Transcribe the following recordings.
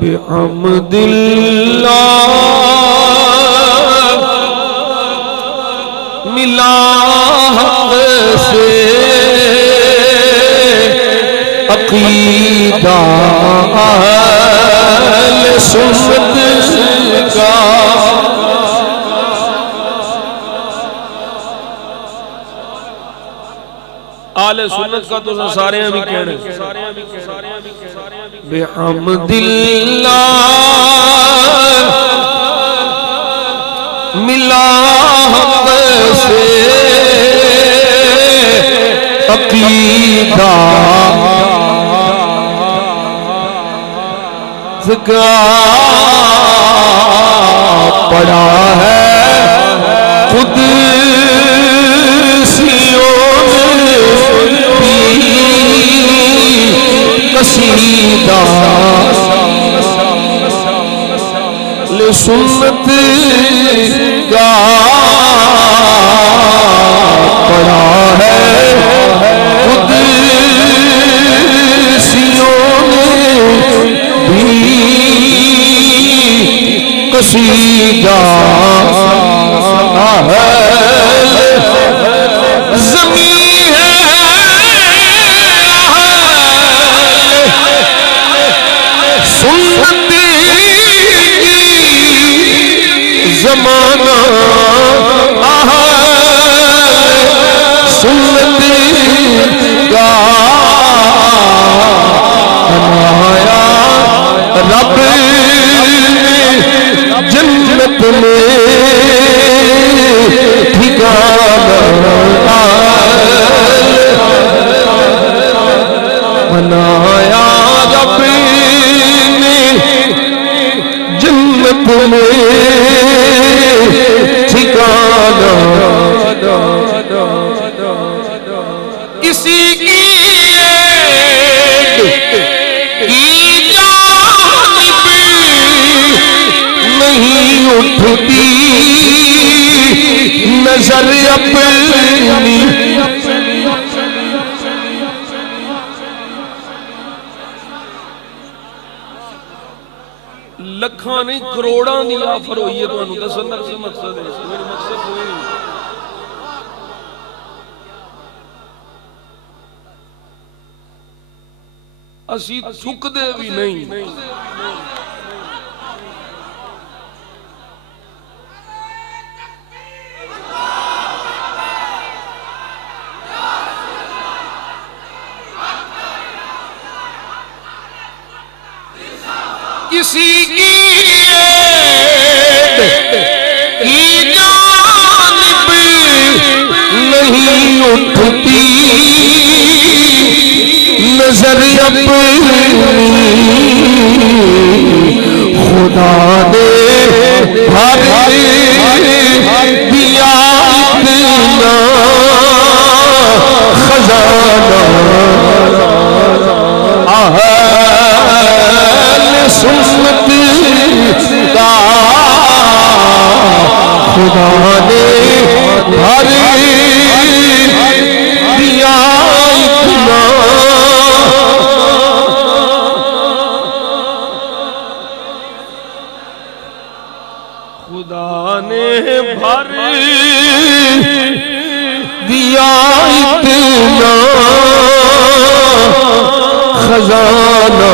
बिहम्दिल्लाह मिला हक़ से अक़ीदा अहले सुन्नत का। आले सुन्नत का तो सारे भी कहने बिहम्दिल्लाह मिला हक़ से अक़ीदा का पड़ा है खुद कसीदा ले सुन्नत का पड़ा है खुद सियों भी कसीदा है। ज़माना सुन्नत का बनाया रब जन्नत में ठिकाना बनाया रब ने जन्नत में किसी की जानिब नहीं उठती नजर अपनी। लखां नहीं करोड़ां दी आफर होई है तुहानू दसन दा की मकसद है? मेरा मकसद कोई नहीं। असी थुकदे भी नहीं। किसी की जानिब नहीं उठती नजर अपनी। खुदा ने भर दिया इतना खजाना अहले सुन्नत का। खुदा ने भर दिया इतना खुदा ने भर दिया इतना खजाना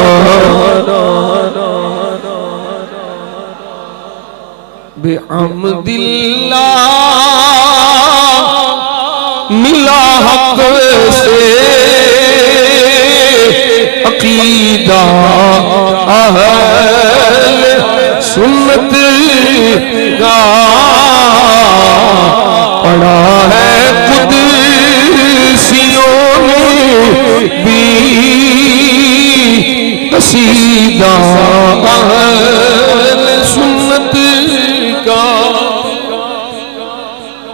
बिहम्दिल्लाह मिला हक़ से अक़ीदा अहले सुन्नत का पड़ा है खुद सियों में भी कसीदा।